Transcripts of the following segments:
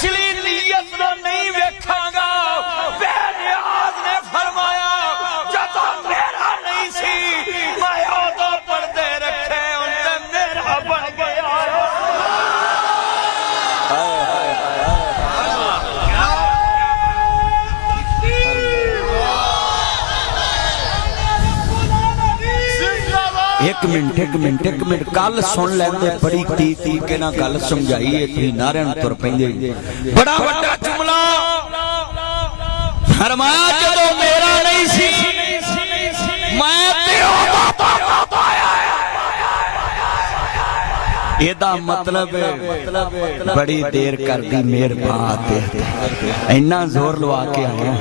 पिछली नीयत नो नहीं वेखांगा। बेनियाज ने फरमाया जदों मेरा नहीं सी मैं उदों पर्दे रखे उनते मेरा बन गया। एक मिनट कल सुन लेंदे बड़ी तरीके नाल गल समझाई है तुसीं नारियां नूं तुर पैंदे बड़ा वड्डा जुमला फरमाया जदों मेरा नहीं सी मैं ते उदों एदा मतलब बड़ी देर कर दी मेहरबान इन्ना जोर लवा के आया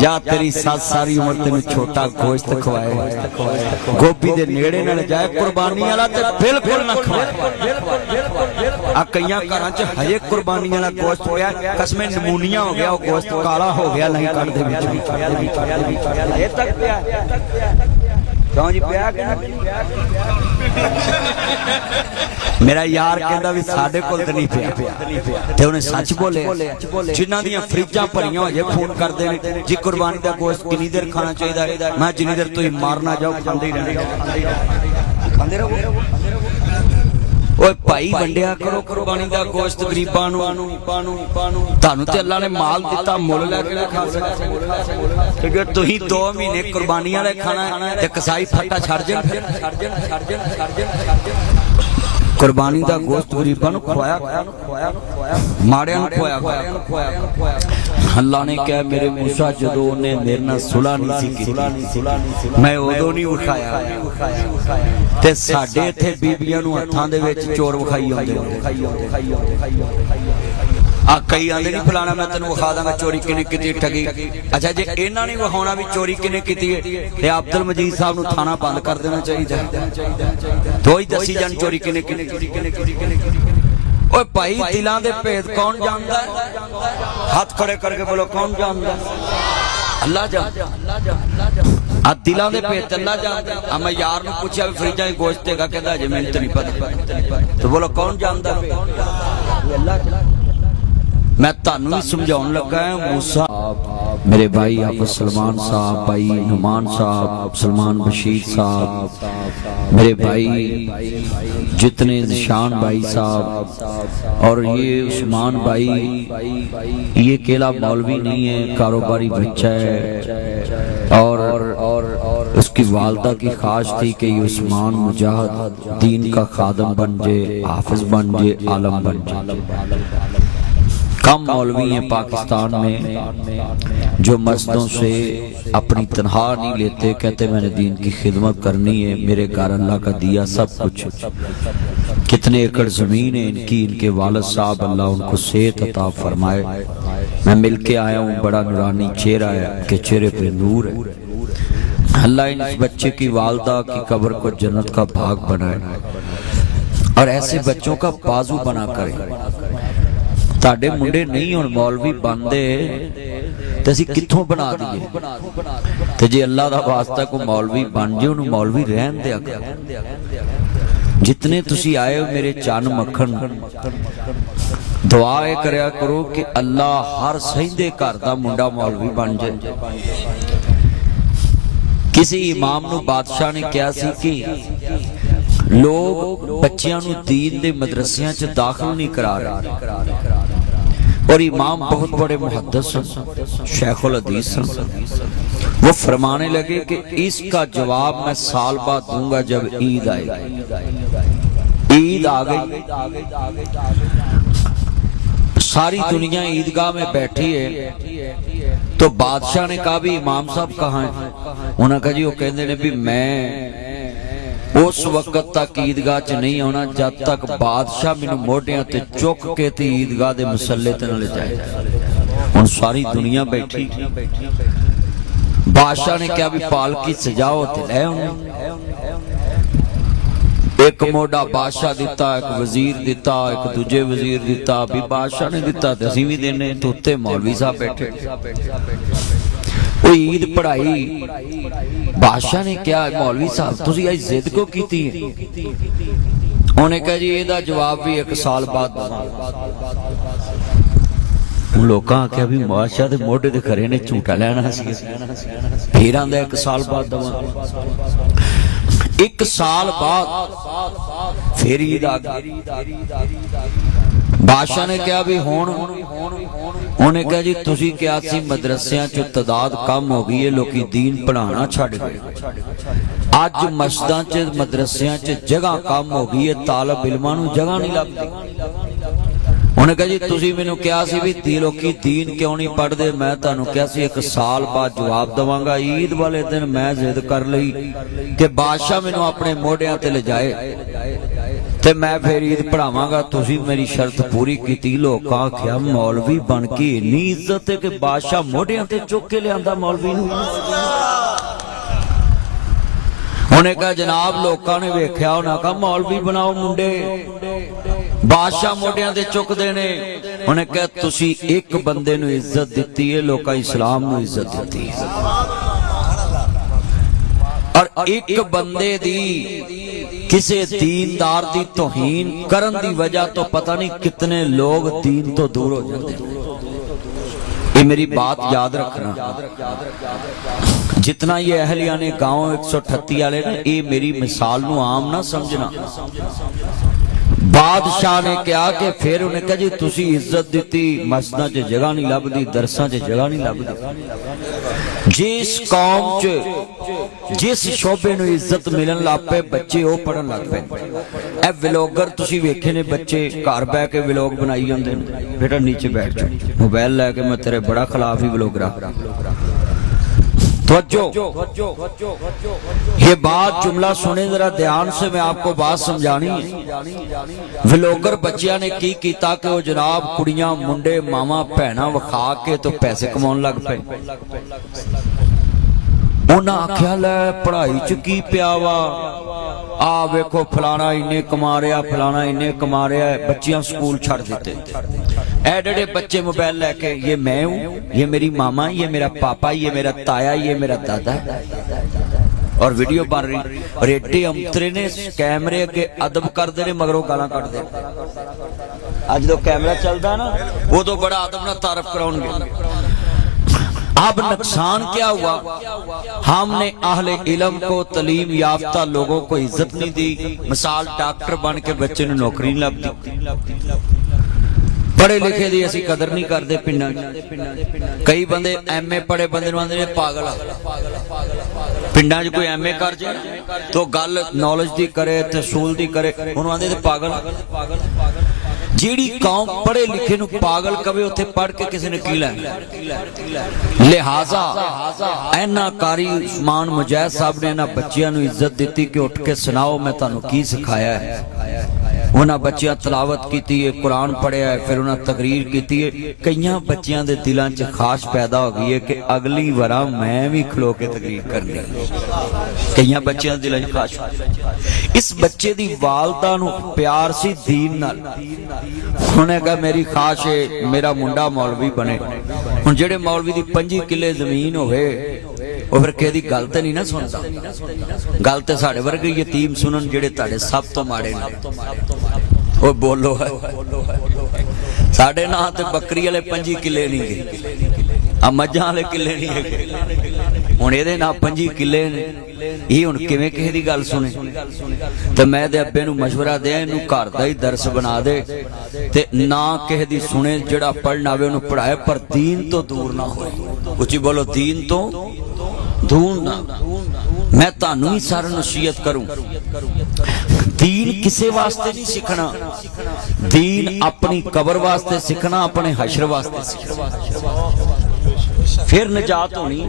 जा तेरी साथ सारी उम्र तेन छोटा गोश्त खवाए गोभी दे नेड़े न जाए कुर्बानी वाला ते बिल्कुल ना खवाए। आ कई घरां च हजे कुर्बानी वाला गोश्त पिया कसमें नमूनिया हो गया वो गोश्त काला हो गया नहीं कट दे क्यों जी पिया मेरा यार कहता भी साडे कोल ते नहीं पिया ते उन्हें सच बोले जिन्हां दियां फ्रिजां भरियां हो जे फोन करदे ने जी कुर्बानी दा गोश्त कितनी देर खाना चाहिए मैं जिन्नी देर तुसीं मारना जाओ खांदे ही रहो। ओए भाई वंडिया करो कुर्बानी दा गोश्त गरीबां नूं तानू ते अल्लाह ने माल दिता मुल लैके खा सकदे क्योंकि तुसीं 2 महीने कुर्बानी वाले खाना ते कसाई फट्टा छड़ जाण कुर्बानी दा गोश्त गरीबां नूं खवाया माड़ियां नूं खवाया। अल्लाह ने कहा मेरे मूसा जदों ने मेरे नाल सुलह नहीं सी कीती मैं उदों नहीं उठाया ते साडे इत्थे बीबियां नूं हत्थां दे विच चोर विखाई आउंदे आ कई आंदे नहीं फलाना मैं तेन विखा दांगा चोरी किने कीती ठगी। अच्छा जे इन्हां ने विखाउणा भी चोरी किने कीती है ते अब्दुल मजीद साहब नूं थाना बंद कर देना चाहिए तो ही दसी जान चोरी किने कीती। ओए भाई दिलां दे भेद कौन जानदा है? हाथ खड़े करके बोलो कौन जानदा है? अल्लाह जानदा। आ दिलां दे भेद अल्लाह जानदा। आ मैं यार नूं पूछया भी फ्रिजां च गोश्त हैगा कहंदा जे मैनूं ते नहीं पता तो बोलो कौन जानदा है? अल्लाह। मैं तानू भी समझाउण लगा है मूसा मेरे भाई आप सलमान साहब भाई नुमान साहब सलमान बशीर साहब मेरे भाई जितने निशान भाई साहब और ये उस्मान भाई ये अकेला मौलवी नहीं है कारोबारी बच्चा है और उसकी वालदा की ख्वाहिश थी कि ये उस्मान मुजाहिद दीन का खादम बन जाए हाफिज बन जाए आलम बन जाए। कम मौलवी हैं पाकिस्तान में जो मस्जिदों से अपनी तनख्वाह नहीं लेते कहते मैंने दीन की खिदमत करनी है मेरे घर अल्लाह का दिया सब कुछ। कितने एकड़ जमीन है इनकी इनके वालिद साहब अल्लाह उनको सेहत अता फरमाए। मैं मिल के आया हूँ बड़ा नूरानी चेहरा है कि चेहरे पे नूर है। अल्लाह इस बच्चे की वालदा की कब्र को जन्नत का भाग बनाए और ऐसे बच्चों का बाजू बना करे। ताडे मुंडे नहीं हुण मौलवी बनदे ते असीं कित्थों बना दईए ते जे अल्लाह दा वास्ता कोई मौलवी बन जे उहनूं मौलवी रहन दिया करो। जितने तुसीं आए हो मेरे चन मक्खन दुआ ये करया करो कि अल्लाह हर सहिंदे घर दा मुंडा मौलवी बन जाए। किसी इमाम नूं बादशाह ने कहा सी कि लोग बच्चियां नूं दीन दे मदरसियां च दाखिल नहीं करा रहे और इमाम बहुत बड़े मुहद्दिस शेखुल हदीस वो फरमाने लगे कि इसका जवाब मैं साल बाद दूंगा जब ईद आएगी। ईद आ गई सारी दुनिया ईदगाह में बैठी है तो बादशाह ने कहा भी इमाम साहब कहाँ है? उन्होंने कहा जी वो कहते ने भी मैं उस वक्त तक ईदगाह च नहीं आना जब तक बादशाह मैनू मोढियां ते चुक के ते ईदगाह दे मुसल्ले ते ना ले जाए। हुण सारी दुनिया बैठी बादशाह ने कहा भी पालकी सजाओ ते ले एक मोड़ा बादशाह दिता एक वजीर दिता एक दूजे वजीर दिता भी बादशाह ने दिता ते असीं भी देने ते उत्ते मौलवी साहब बैठे। ईद पढ़ाई बादशाह ने क्या मौलवी साहब तुसी आज जिद को कीती है? ਉਹਨੇ ਕਿਹਾ ਜੀ ਇਹਦਾ ਜਵਾਬ ਵੀ 1 ਸਾਲ ਬਾਅਦ ਦਵਾਂਗਾ। ਲੋਕਾਂ ਆਖਿਆ ਵੀ ਬਾਦਸ਼ਾਹ ਦੇ ਮੋਢੇ ਤੇ ਖਰੇ ਨੇ ਝੂਟਾ ਲੈਣਾ ਸੀ, ਫੇਰ ਆਂਦਾ 1 ਸਾਲ ਬਾਅਦ ਦਵਾਂਗਾ। 1 ਸਾਲ ਬਾਅਦ ਫੇਰ ਈਦ ਆ ਗਈ। ਬਾਦਸ਼ਾਹ ਨੇ ਕਿਹਾ ਵੀ ਹੁਣ, ਉਹਨੇ ਕਿਹਾ ਜੀ ਤੁਸੀਂ ਕਿਹਾ ਸੀ ਮਦਰਸਿਆਂ ਚ ਤਾਦਾਦ ਕਮ ਹੋ ਗਈ ਹੈ, ਲੋਕੀ ਦੀਨ ਪੜ੍ਹਾਉਣਾ ਛੱਡ ਗਏ। ਅੱਜ ਮਸਜਿਦਾਂ ਚ ਮਦਰਸਿਆਂ ਚ ਜਗ੍ਹਾ ਕਮ ਹੋ ਗਈ ਹੈ, ਤਾਲਿਬ ਇਲਮਾਂ ਨੂੰ ਜਗ੍ਹਾ ਨਹੀਂ ਲੱਭਦੀ। ਉਹਨੇ ਕਿਹਾ ਜੀ ਤੁਸੀਂ ਮੈਨੂੰ ਕਿਹਾ ਸੀ ਵੀ ਲੋਕੀ ਦੀਨ ਕਿਉਂ ਨਹੀਂ ਪੜ੍ਹਦੇ, ਮੈਂ ਤੁਹਾਨੂੰ ਕਿਹਾ ਸੀ 1 ਸਾਲ ਬਾਅਦ ਜਵਾਬ ਦਵਾਂਗਾ। ਈਦ ਵਾਲੇ ਦਿਨ ਮੈਂ ਜ਼ਿੱਦ ਕਰ ਲਈ ਕਿ ਬਾਦਸ਼ਾਹ ਮੈਨੂੰ ਆਪਣੇ ਮੋਢਿਆਂ ਤੇ ਲਿਜਾਏ ਤੇ ਮੈਂ ਫੇਰ ਈਦ ਪੜਾਵਾਂਗਾ। ਤੁਸੀਂ ਮੇਰੀ ਸ਼ਰਤ ਪੂਰੀ ਕੀਤੀ। ਲੋਕਾਂ ਆਖਿਆ ਮੌਲਵੀ ਬਣ ਕੇ ਇੰਨੀ ਇੱਜ਼ਤ ਹੈ ਕਿ ਬਾਦਸ਼ਾਹ ਮੋਢਿਆਂ ਤੇ ਚੁੱਕ ਕੇ ਲਿਆਂਦਾ ਮੌਲਵੀ ਨੂੰ। ਉਹਨੇ ਕਿਹਾ ਜਨਾਬ ਲੋਕਾਂ ਨੇ ਵੇਖਿਆ, ਉਹਨਾਂ ਕਹਾ ਮੌਲਵੀ ਬਣਾਓ ਮੁੰਡੇ, ਬਾਦਸ਼ਾਹ ਮੋਢਿਆਂ ਤੇ ਚੁੱਕਦੇ ਨੇ। ਉਹਨੇ ਕਿਹਾ ਤੁਸੀਂ ਇੱਕ ਬੰਦੇ ਨੂੰ ਇੱਜ਼ਤ ਦਿੱਤੀ ਹੈ, ਲੋਕਾਂ ਇਸਲਾਮ ਨੂੰ ਇੱਜ਼ਤ ਦਿੱਤੀ ਹੈ। ਔਰ ਇੱਕ ਬੰਦੇ ਦੀ ਕਿਸੇ ਦੀਨਦਾਰ ਦੀ ਤੋਹੀਨ ਕਰਨ ਦੀ ਵਜ੍ਹਾ ਤੋਂ ਪਤਾ ਨਹੀਂ ਕਿਤਨੇ ਲੋग दीन तो दूर हो जाते हैं। ये मेरी बात याद रखना। जितना ये अहलिया ने गांव 138 वाले ने, ये मेरी मिसाल नू आम ना समझना। बादशाह ने कहा कि फिर उन्हें कहा जी तुसी इज्जत दी, मस्जिदां च जगह नहीं लभदी, दरसां च जगह नहीं लभदी। जिस कौम च जिस शोबे नू इज्जत मिलन लग पे बच्चे वो पढ़न लग पे। ए व्लॉगर तुसी वेखे ने बच्चे घर बह के व्लॉग बनाई जांदे ने। बेटा नीचे बैठ जा, मोबाइल लैके मैं तेरे बड़ा खिलाफ ही व्लॉगरा। ये बात जुमला सुने जरा ध्यान से, मैं आपको बात समझानी है। व्लॉगर बच्चियां ने की कीता कि वो जनाब कुड़ियां मुंडे मामा भैणा विखा के तो पैसे कमाउण लग पे। उन्हें आख्या लै पढ़ाई च की पिया वा, आ वेखो फलाना इन्ने कमा रहा, फलाना इन्ने कमा रहा है। बच्चियां स्कूल छड़ देते, एडे बच्चे मोबाइल लेके, ये मैं हूं, ये मेरी मामा, ये मेरा पापा, ये मेरा ताया, ये मेरा दादा, और वीडियो बन रही। और एडे अंतरे ने कैमरे अगे अदब करते ने, मगरों गालां कढदे। अज जो कैमरा चलता ना उदों बड़ा अदब नाल तारफ कराउणगे। अब नुकसान क्या हुआ, हमने अहले इल्म को, तलीम याफ्ता लोगों को इज्जत नहीं दी। मिसाल डॉक्टर बन के बच्चे ने नौकरी नहीं लगती, पढ़े लिखे दी असी कदर नहीं करते। पिंडां कई बंदे MA पढ़े बंदे नूं आंदे ने पागल। पिंडां च कोई MA कर जाए तो गल नॉलेज दी करे ते सूल दी करे, उन्होंने आंदे ते पागल। जेड़ी कौम पढ़े लिखे नूं पागल कवे उत्थे पढ़ के किसी ने की लैना। लिहाजा इन्हां कारी उस्मान मुजाहिद साहब ने इन्हां बच्चियां नूं इज्जत दी कि उठ के सुनाओ मैं तुहानूं की सिखाया है। उन्हां बच्चियां तलावत कीती है, कुरान पढ़िया है, फिर उन्हां तकरीर कीती है। कईयां बच्चियां दे दिलां च खाश पैदा हो गई है कि अगली वारा मैं भी खलो के तकरीर करनी। कईयां बच्चियां दे दिलां च खाश। इस बच्चे दी वालदा नूं प्यार सी दीन नाल। उन्हें कहा मेरी खाश है मेरा मुंडा मौलवी बने। हुण जेड़े मौलवी दी 25 किले जमीन होवे ਉਹ ਫਿਰ ਕਿਸੇ ਦੀ ਗੱਲ ਤੇ ਨਹੀਂ ਨਾ ਸੁਣਦਾ। ਗੱਲ ਤੇ ਸਾਡੇ ਵਰਗੇ ਯਤੀਮ ਸੁਣਨ ਜਿਹੜੇ ਤੁਹਾਡੇ ਸਭ ਤੋਂ ਮਾੜੇ ਨੇ। ਉਹ ਬੋਲੋ ਸਾਡੇ ਨਾਂ ਤੇ ਬੱਕਰੀ ਵਾਲੇ 25 ਕਿੱਲੇ ਨਹੀਂ ਗਏ, ਆ ਮੱਝਾਂ ਵਾਲੇ ਕਿੱਲੇ ਨਹੀਂ ਹੈਗੇ। ਹੁਣ ਇਹਦੇ ਨਾਲ 25 ਕਿੱਲੇ ਨੇ, ਇਹ ਹੁਣ ਕਿਵੇਂ ਕਿਸੇ ਦੀ ਗੱਲ ਸੁਣੇ। ਤੇ ਮੈਂ ਇਹਦੇ ਅੱਬੇ ਨੂੰ ਮਸ਼ਵਰਾ ਦਿਆਂ ਇਹਨੂੰ ਘਰ ਦਾ ਹੀ ਦਰਸ ਬਣਾ ਦੇ ਤੇ ਨਾ ਕਿਸੇ ਦੀ ਸੁਣੇ। ਜਿਹੜਾ ਪੜ੍ਹਨਾ ਆਵੇ ਉਹਨੂੰ ਪੜ੍ਹਾਏ ਪਰ ਦੀਨ ਤੋਂ ਦੂਰ ਨਾ ਹੋਏ। ਉੱਚੀ ਬੋਲੋ, ਦੀਨ ਤੋਂ दूर ना। मैं तानू ही सारा नसीहत करूं, दीन किसे वास्ते नहीं सीखना। दीन अपनी कबर वास्ते सीखना, अपने हशर वास्ते सीखना, फिर निजात होनी।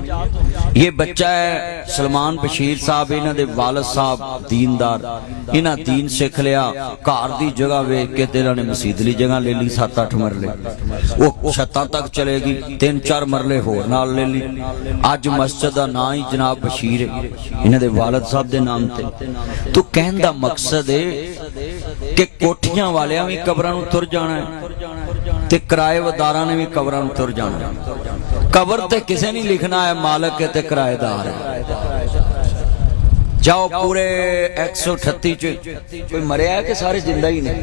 ये बच्चा है सलमान बशीर साहब, इन्हां दे वालिद साहब दीनदार, इन्हां दीन सीख लिया। घर दी जगह वेख के तेरा ने मसीदली जगह ले ली 7-8 मरले, वो छत्तां तक चलेगी। 3-4 मरले होर नाल ले ली। अज मस्जिद दा नाम ही जनाब बशीर है, इन्हां दे वालिद साहब दे नाम ते। तो कहण दा मकसद है कि कोठियां वालियां भी कबरां नूं तुर जाना है ते किराएदारां ने भी कबरां नूं तुर जाना है। कबर ते किसे नहीं लिखना है मालक है ते किराएदार है। जाओ पूरे 138 च कोई मरिया है कि सारे जिंदा ही ने?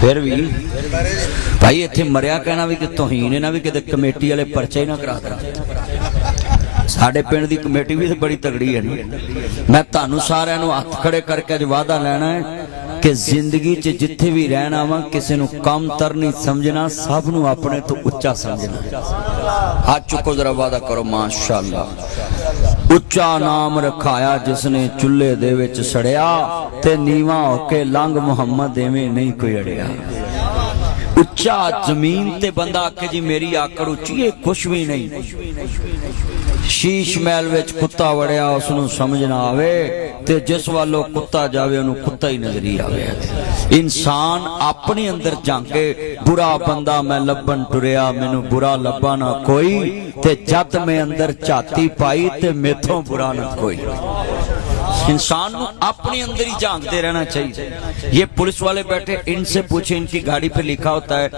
फिर भी भाई इत्थे मरिया कहना भी कि तौहीन है ना, भी किते कमेटी वाले परचे ही ना करा देना। साडे पिंड दी कमेटी भी बड़ी तगड़ी है ना। मैं तुहानू सारिਆਂ ਨੂੰ हथ खड़े करके अज वादा लेना है कि जिंदगी च जिथे भी रहना वा किसी नू कम तर नहीं समझना, सब नू अपने तो उच्चा समझना। हाथ चुको जरा, वादा करो माशाअल्लाह। उच्चा नाम रखाया जिसने चुल्हे दे विच सड़िया, ते नीवा होके लंघ मुहम्मद एवें नहीं कोई अड़िया। उच्चा जमीन ते बंदा आखे जी मेरी आकड़ उच्ची है, कुछ भी नहीं। शीश महल विच कुत्ता वड़िया, उसनू समझ ना आवे, ते जिस वालों कुत्ता जावे उन्हें कुत्ता ही नजरी आवे। इंसान अपने अंदर झांके, बुरा बंदा मैं लभन टुरिया, मैनू बुरा लभा ना कोई, ते जद मैं अंदर झाती पाई ते मेथों बुरा ना कोई। इंसान को अपने अंदर ही झांकते रहना चाहिए। ये पुलिस वाले बैठे, इनसे पूछे, इनकी गाड़ी पे लिखा होता है,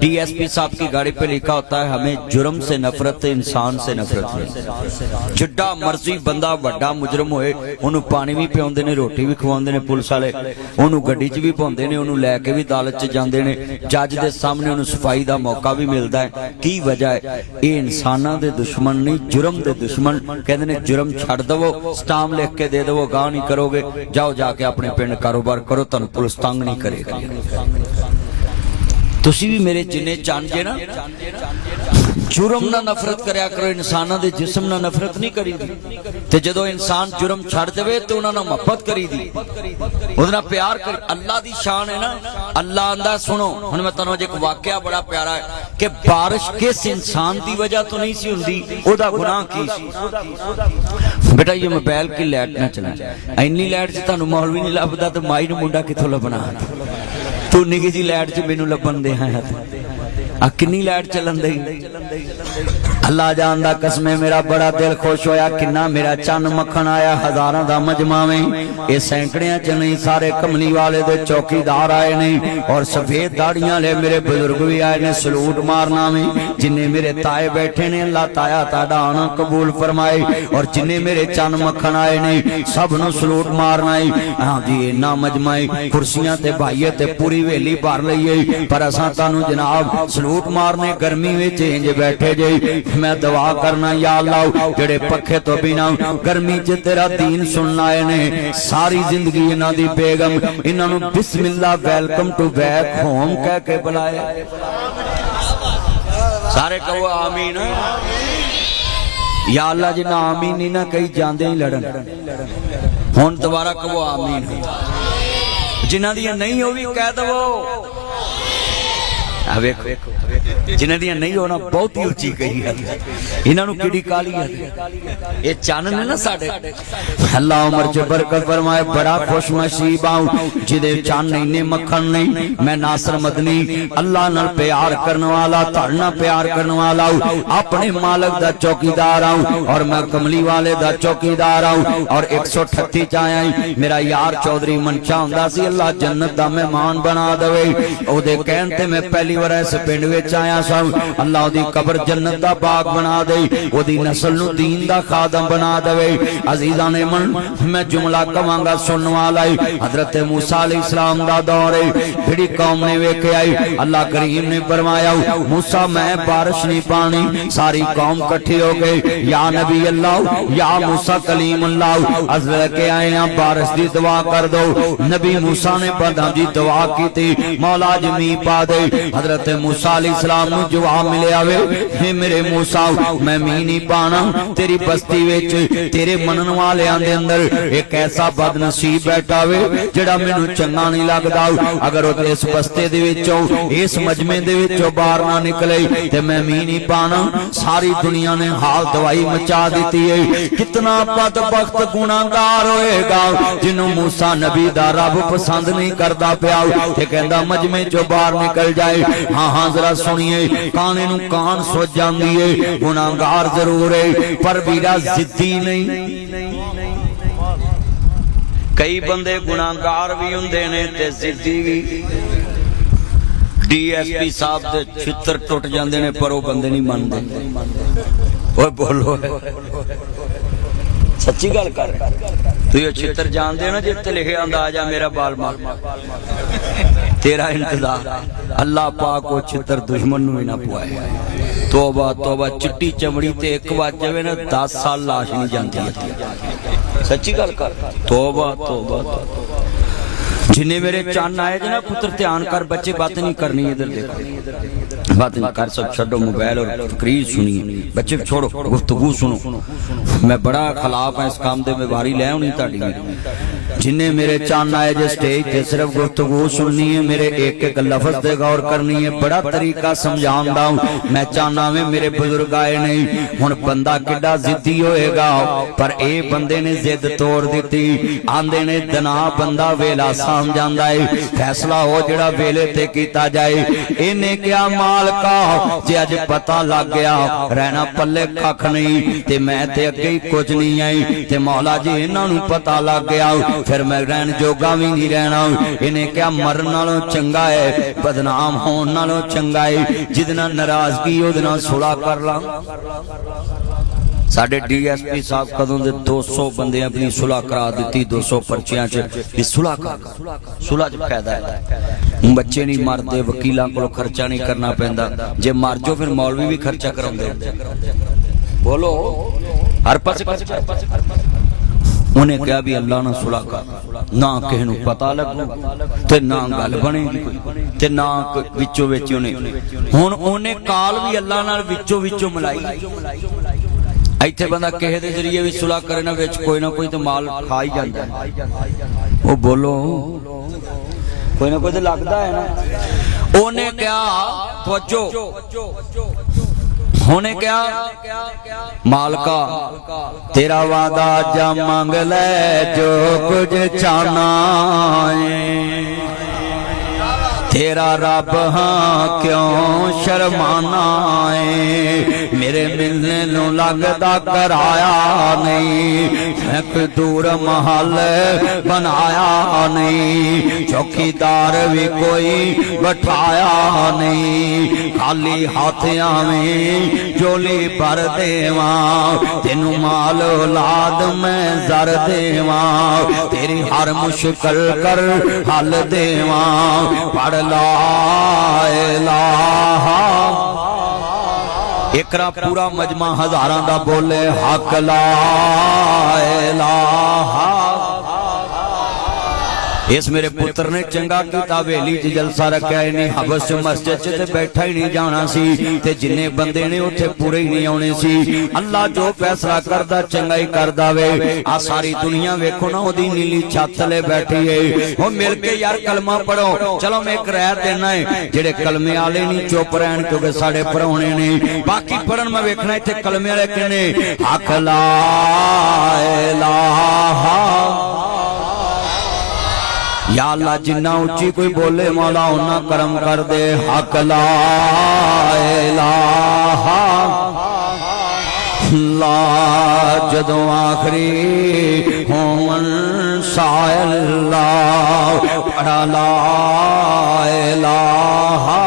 डीएसपी साहब की गाड़ी पे लिखा होता है हमें जुर्म से नफरत है, इंसान से नफरत नहीं। जिड्डा मर्जी बंदा वड्डा मुजरम होए, उन्होंने पानी भी पियाउंदे ने, रोटी भी खवाउंदे ने पुलिस वाले, उन्होंने गड्डी च भी पाउंदे ने, उन्होंने लैके भी अदालत च जांदे ने, जज दे सामने उन्होंने सफाई का मौका भी मिलता है। की वजह है? ये इंसानां दे दुश्मन नहीं, जुर्म दे दुश्मन। कहंदे ने जुर्म छड्ड दवो, स्टाम लिख के दे दवो, गाह नहीं करोगे, जाओ जाके अपने पिंड कारोबार करो, तुहानू पुलिस तंग नहीं करेगी। तुसी भी मेरे जिन्ने चंद जे ना, जुर्म ना नफरत करया करो, इंसानां दे जिस्म ना नफरत नहीं करीदी। ते जदों इंसान जुर्म छड़ देवे तो उन्हां नाल मोहब्बत करीदी, उहदे नाल प्यार कर। अल्लाह दी शान है ना, अल्लाह आंदा सुनो, हुण मैं तुहानू एक वाकया बड़ा प्यारा है कि बारिश किस इंसान दी वजह तो नहीं सी हुंदी, ओहदा गुनाह की सी। बेटा ये मोबाइल की लाइट ना चला, इन्नी लाइट च तुहानू मौलवी नहीं लभदा ते माई नू मुंडा किथों लभना? तू निकी जी लाइट च मैनू लभन दे है, आ किन्नी लाइट चलन दई। अल्लाह जानदा, कसमे मेरा बड़ा दिल खुश होया, किन्ना मेरा चन मक्खन आया, हजारां दा मजमा में, ये सैकड़ियां च नहीं, सारे कमली वाले दे चौकीदार आए ने, और सफेद दाड़ियां ले मेरे बुजुर्ग भी आए ने, सलूट मारना में। जिन्ने मेरे ताए बैठे ने, अल्लाह ताया ताड़ा आना कबूल फरमाए, और जिन्ने मेरे चन मक्खन आए ने सब नू सलूट मारना है। हाँ जी, इन्ना मजमा है, कुर्सियां ते भाईए ते पूरी वेली भर लईए, पर असां तानू जनाब सलूट मारने गर्मी विच इंज बैठे जे। मैं दुआ करना, या अल्लाह जेड़े पखे तो बिना गर्मी च तेरा दीन सुनना आए ने, सारी जिंदगी इन्हां दी बेगम इन्हां नू बिस्मिल्लाह वेलकम टू बैक होम कह के बुलाए। सारे कहो आमीन। या अल्लाह जिन्ना आमीन नहीं ना कही जांदे ही लड़न, हुण दोबारा कहो आमीन। जिन्हां दी नहीं हो भी कह दवो, वेखो जिन्हां दी नहीं होना बहुत ही उच्ची कही है, इन्हां नू किहड़ी काली है। ये चन्न ने ना साडे, अल्लाह उमर च बरकत फरमाए, बड़ा खुश नसीब आऊं जिदे चन्न इन्ने मक्खन नहीं। मैं नासर मदनी अल्लाह नाल प्यार करने वाला, तुहाडे नाल प्यार करने वाला हूं, अपने मालक दा चौकीदार आऊं, और मैं कमली वाले दा चौकीदार आऊं, और 138 च आया हूं। मेरा यार चौधरी मनशा हुंदा सी, अल्लाह जन्नत दा मेहमान बना देवे, ओदे कहण ते मैं पहली बार इस पिंड विच आया सा। अल्लाह ओदी कब्र जन्नत दा बाग बना दे, ओदी नस्ल नू दीन दा खादम बना देवे। अजीज़ां ने मन मैं जुमला कवांगा सुनने वाला है, हजरत मूसा अलैहिस्सलाम दा दौर है, बड़ी कौम ने वेख्या है। अल्लाह करीम ने फरमाया, मूसा मैं बारिश नहीं पानी, सारी कौम इकट्ठी हो गई, या नबी अल्लाह या मूसा कलीम अल्लाह, अज लेके आए हैं बारिश दी दुआ कर दो। नबी मूसा ने बंदा दी दुआ की थी, मौला जमी पा दे। हजरत मूसा अलैहिस्सलाम नू जवाब मिले आवे, हे मेरे मूसा मैं मींह नहीं पाना, तेरी बस्ती विच तेरे मनन वालियां दे अंदर एक ऐसा बदनसीब बैठा वे जेड़ा मैनू चंगा नहीं लगदा। अगर वो इस बस्ते दे विचों इस मजमे दे विचों बाहर ना निकले ते मैं मींह नहीं पाना। सारी दुनिया ने हाल दवाई मचा दी है। कितना बदबख्त गुनाहगार होएगा जिन्हों मूसा नबी दा रब पसंद नहीं करदा पिया ते कहंदा मजमे चों बाहर निकल जाए। हाँ हाँ जरा सुनिए, काने नू कान सुज जांदी है। गुनाहगार जरूर है पर बीरा जिद्दी नहीं। कई बंदे गुनाहगार भी हुंदे ने ते जिद्दी भी। डीएसपी साहब दे छित्र टुट जांदे ने पर वो बंदे नहीं मनदे। ओए बोलो सच्ची गल कर तू ये चित्र जानते हो ना जिते लिखे आंदा आ जा मेरा बाल माल तेरा इंतजार अल्लाह पाक वो चित्र दुश्मन नूं ही ना पुआए। तौबा तौबा चिट्टी चमड़ी ते एक बार जावे ना 10 साल लाश नहीं जाती। सच्ची गल कर तौबा तौबा जिन्हें मेरे चन्न आए थे ना पुत्र ध्यान कर बच्चे बात नहीं करनी इधर देखो बात नहीं कर सब छो मोबाइल और तकरीर सुनिए बच्चे छोड़ो गुफ्तगू सुनो। मैं बड़ा खिलाफ है इस काम दे में बारी लै होनी ताड़ी जिन्हें मेरे चन्न आए जे स्टेज ते सिर्फ गुफ्तगू सुननी है मेरे एक एक लफ्ज ते गौर करनी है बड़ा तरीका समझाऊंगा मैं चाहना वे मेरे बुजुर्ग आए नहीं हुण बंदा किड्डा जिद्दी होएगा पर ए बंदे ने जिद तोड़ दी आंदे ने दना बंदा वेला साम जांदा है फैसला हो जड़ा वेले ते कीता जाए। इन्हें क्या मालका जे अज पता लग गया रहना पल्ले कख नहीं ते मैं ते अगे ही कुछ नहीं आई ते मौला जी इन्हां नूं पता लग गया फिर मैं रहन जोगा भी नहीं रहना। इन्हें क्या मरन नालों चंगा है बदनाम होने नालों चंगा है जिहदे नाल नाराजगी उहदे नाल सुलह कर ला। साडे DSP साहब कदों दे 200 बंदे अपनी सुलह करा दी 200 पर्चियां च सुलह कर सुलह च फायदा है बच्चे नहीं मरते वकीलों को खर्चा नहीं करना पैंदा जे मर जाओ फिर मौलवी भी खर्चा कराउंदे बोलो हर पासे उन्हें कहा भी अल्लाह ना सुलह कर ना किसी नूं पता लगू ते ना गल बनेगी ते ना विचों विच हुण उन्हें काल भी अल्लाह नाल विचों विचों मिलाई इत्थे बंदा किसी दे जरिए भी सुलह करे ना विच कोई ना कोई तो माल खा ही जांदा वो बोलो कोई ना कोई तो लगता है ना। उन्हें क्या तवज्जो होने क्या मालका तेरा वादा जा मांग ले जो कुछ चाहना है तेरा रब हाँ क्यों शर्माना है मेरे मिलने नूं लगदा कराया नहीं मैं कोई दूर महल बनाया नहीं चौकीदार भी कोई बैठाया नहीं खाली हाथ आवें झोली भर देवा तेनू माल औलाद मैं जर देवा तेरी हर मुश्किल कर हल देवा पढ़ ला इलाहा एकरा पूरा मजमा हजारां दा बोले हक ला इलाहा। इस मेरे पुत्र ने चंगा कीता हवेली च जलसा रखा इन्हें हबस च मस्जिद च ते बैठा ही नहीं जाना सी ते जिन्ने बंदे ने उत्थे पूरे ही नहीं आने सी। अल्लाह जो फैसला करदा चंगा ही करदा वे। आ सारी दुनिया वेखो ना ओदी नीली छत ले बैठी है ओ मिल के यार कलमा पढ़ो चलो मैं एक राय देना है जेड़े कलमे वाले नहीं चुप रहन क्योंकि साडे पराहुणे ने बाकी पढ़न मैं वेखना इत्थे कलमे वाले कहने हक ला इलाहा या अल्लाह जिन्ना उच्ची कोई बोले मौला उन्ना करम कर दे हक ला इलाहा ला जदों आखरी होवन सायल ला पढ़ा ला इलाहा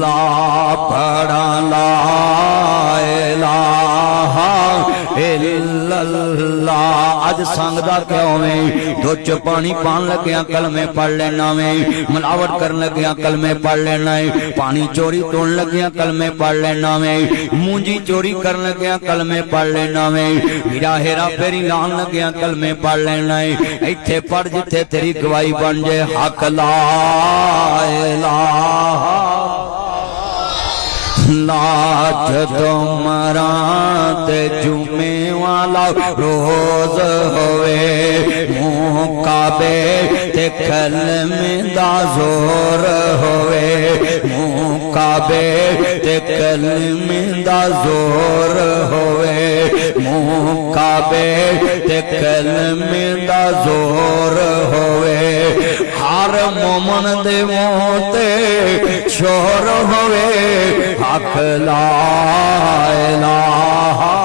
ला पढ़ा ला इलाहा इल्लल्लाह। अज संगदा क्यों में दुध च पानी पान लग्या कलमे पढ़ लेना वे मिलावट कर लग्या कलमे पढ़ लेना है पानी चोरी तोड़ लग्या कलमे पढ़ लेना वे मूंजी चोरी कर लग्या कलमे पढ़ लेना वे हीरा हेरा फेरी लान लग्या कलमे पढ़ लेना है इत्थे पढ़ जिथे तेरी गवाही बन जाए हक ला इलाहा ला जदों मरा ते जुमे वाला रोज होवे मुँह काबे ते कलमे दा जोर होवे मुँह काबे ते कलमे दा जोर होवे मुँह काबे ते कलमे दा जोर होवे हर मोमन दे मुँह ते शोर होवे हक ला इलाहा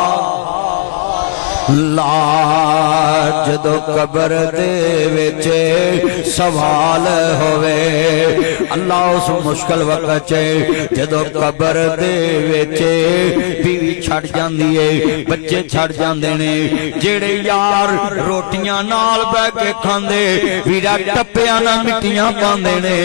ला जदों कब्र दे विच सवाल होवे अल्लाह उस मुश्किल वक्त च जदों कब्र दे विच बीवी छड़ जांदी है, बच्चे छड़ जांदे ने। जेड़े यार रोटियां नाल बह के खांदे वीरा टप्पियां ना मिट्टियां पांदे ने,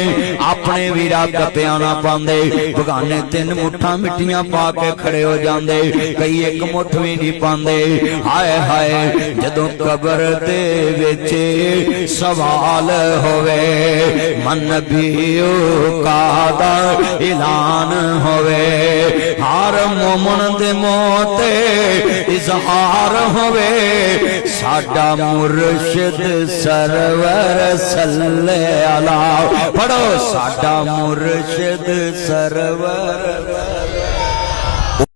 अपने वीरा टप्पियां ना पांदे, बगाने 3 मुठ्ठा मिट्टियां पा के खड़े हो जांदे, कई 1 मुठ भी नहीं पांदे। हाय हाय जदों कबर दे विच सवाल होवे, मन भी कादा ऐलान होवे, हर मोमन दे मोते इजहार होवे, साडा मुर्शिद सरवर सल्ले अला, पढ़ो साडा मुर्शिद सरवर